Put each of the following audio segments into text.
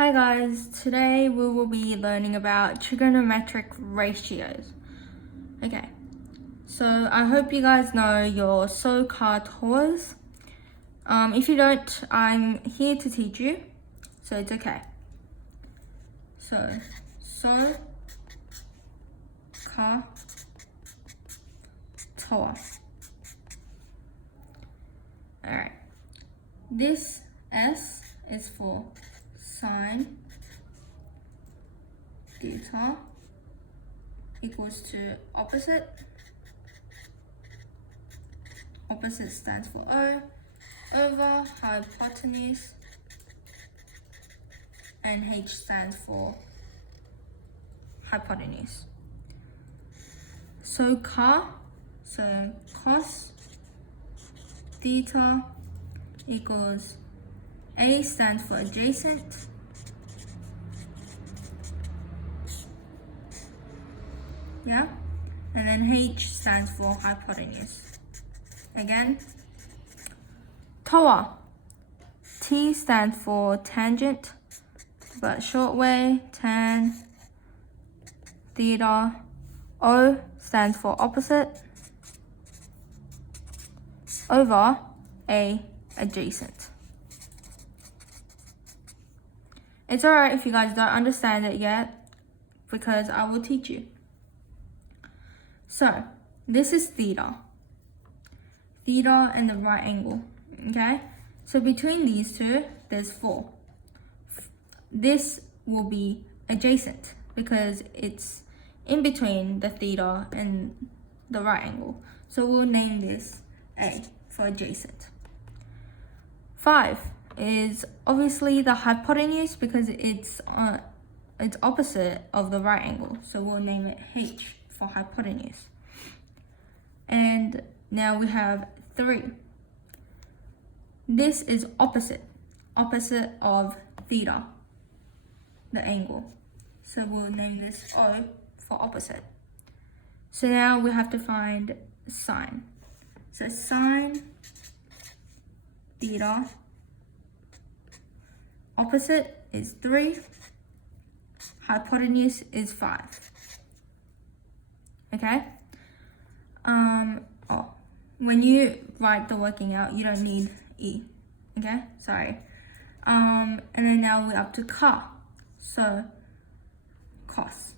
Hi guys, today we will be learning about trigonometric ratios. Okay, so I hope you guys know your SOH CAH TOAs. If you don't, I'm here to teach you, so it's okay. So, SOH CAH TOA. Alright, this S is for sine theta equals to opposite. Opposite stands for O over hypotenuse, and H stands for hypotenuse. So cos theta equals A stands for adjacent, yeah, and then H stands for hypotenuse. Again, TOA, T stands for tangent, but short way, tan theta. O stands for opposite over A adjacent. It's alright if you guys don't understand it yet, because I will teach you. So, this is theta. Theta and the right angle, okay? So between these two, there's 4. This will be adjacent because it's in between the theta and the right angle. So we'll name this A for adjacent. 5 is obviously the hypotenuse because it's opposite of the right angle. So we'll name it H for hypotenuse. And now we have 3. This is opposite of theta, the angle. So we'll name this O for opposite. So now we have to find sine. So sine theta, opposite is 3, hypotenuse is 5. Okay? When you write the working out, you don't need E. Okay? Sorry. And then now we're up to CAH. So cos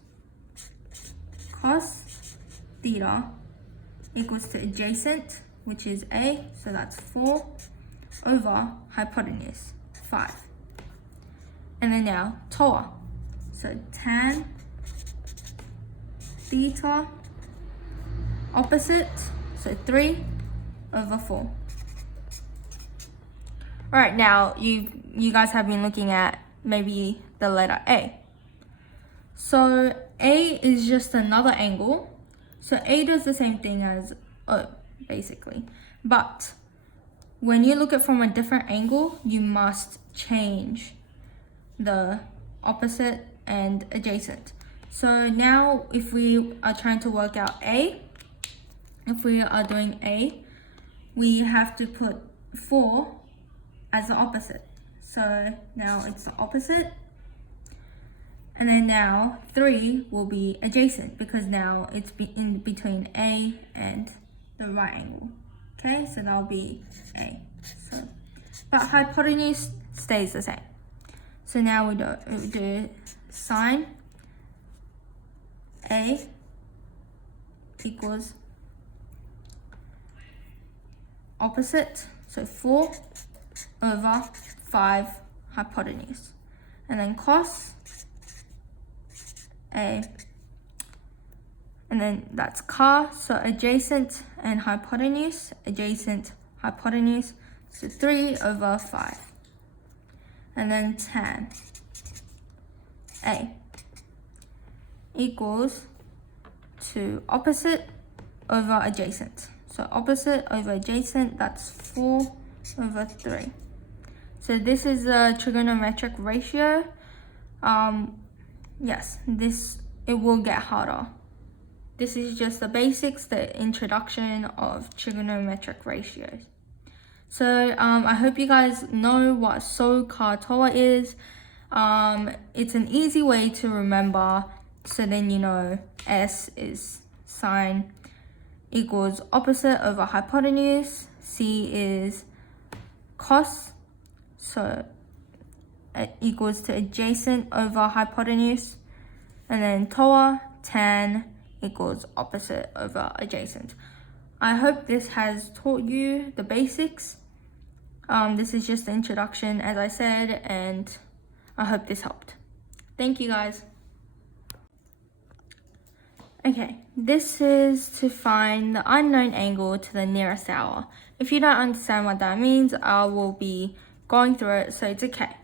theta equals to adjacent, which is A, so that's 4, over hypotenuse, 5. And then now TOA. So tan theta, opposite, so 3 over 4. Alright, now you guys have been looking at maybe the letter A. So A is just another angle. So A does the same thing as O, basically. But when you look at it from a different angle, you must change the opposite and adjacent. So now if we are trying to work out A, if we are doing A, we have to put 4 as the opposite. So now it's the opposite. And then now 3 will be adjacent because now it's in between A and the right angle. Okay, so that'll be A. So, but hypotenuse stays the same. So now we do sine A equals opposite, so 4 over 5 hypotenuse. And then cos A, and then that's CAH, so adjacent and hypotenuse, so 3 over 5. And then tan A equals to opposite over adjacent. So opposite over adjacent, that's 4 over 3. So this is a trigonometric ratio. Yes, it will get harder. This is just the basics, the introduction of trigonometric ratios. So I hope you guys know what SOH CAH TOA is. It's an easy way to remember, so then you know S is sine equals opposite over hypotenuse, C is cos, so it equals to adjacent over hypotenuse, and then TOA, tan, equals opposite over adjacent. I hope this has taught you the basics. This is just the introduction, as I said, and I hope this helped. Thank you, guys. Okay, this is to find the unknown angle to the nearest hour. If you don't understand what that means, I will be going through it, so it's okay.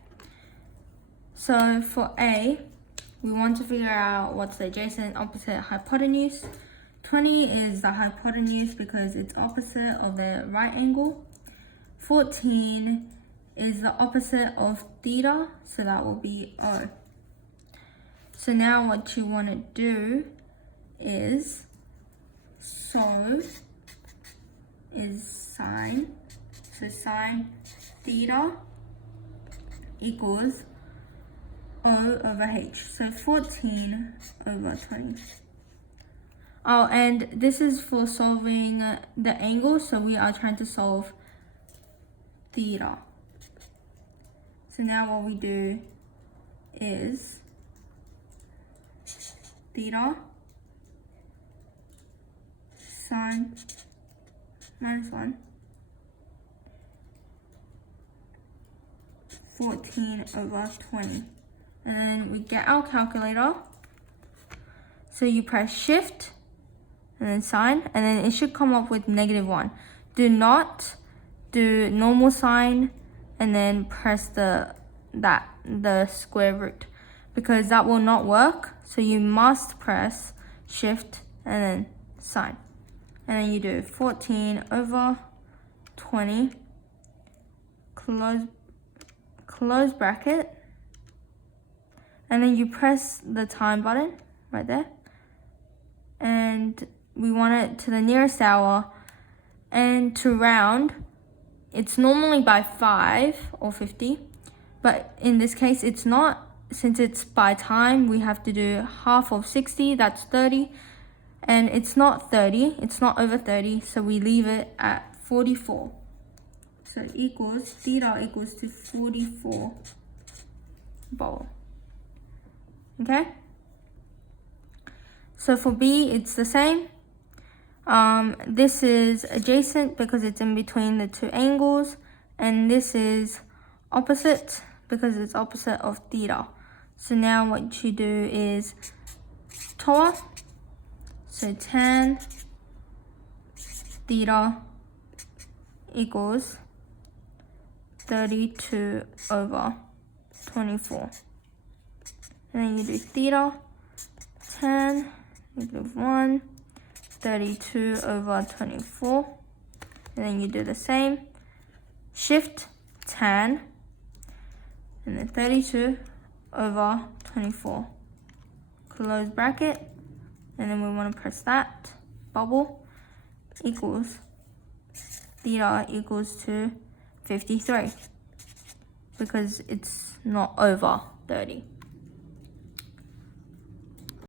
So for A, we want to figure out what's the adjacent opposite hypotenuse. 20 is the hypotenuse because it's opposite of the right angle. 14 is the opposite of theta, so that will be O. So now what you want to do is, so is sine, so sine theta equals O over H, so 14 over 20. Oh, and this is for solving the angle, so we are trying to solve theta. So now what we do is theta sine minus 1, 14 over 20. And then we get our calculator. So you press shift and then sign, and then it should come up with -1. Do not do normal sign and then press the square root, because that will not work. So you must press shift and then sign. And then you do 14 over 20, close bracket, and then you press the time button right there. And we want it to the nearest hour, and to round, it's normally by 5 or 50, but in this case it's not. Since it's by time, we have to do half of 60, that's 30, and it's not 30, it's not over 30, so we leave it at 44. So it equals, theta equals to 44 bowl. Okay? So for B, it's the same. This is adjacent because it's in between the two angles, and this is opposite because it's opposite of theta. So now what you do is TOA, so tan theta equals 32 over 24. And then you do theta, tan, -1, 32 over 24. And then you do the same. Shift, tan, and then 32 over 24. Close bracket. And then we want to press that bubble, equals theta equals to 53 because it's not over 30.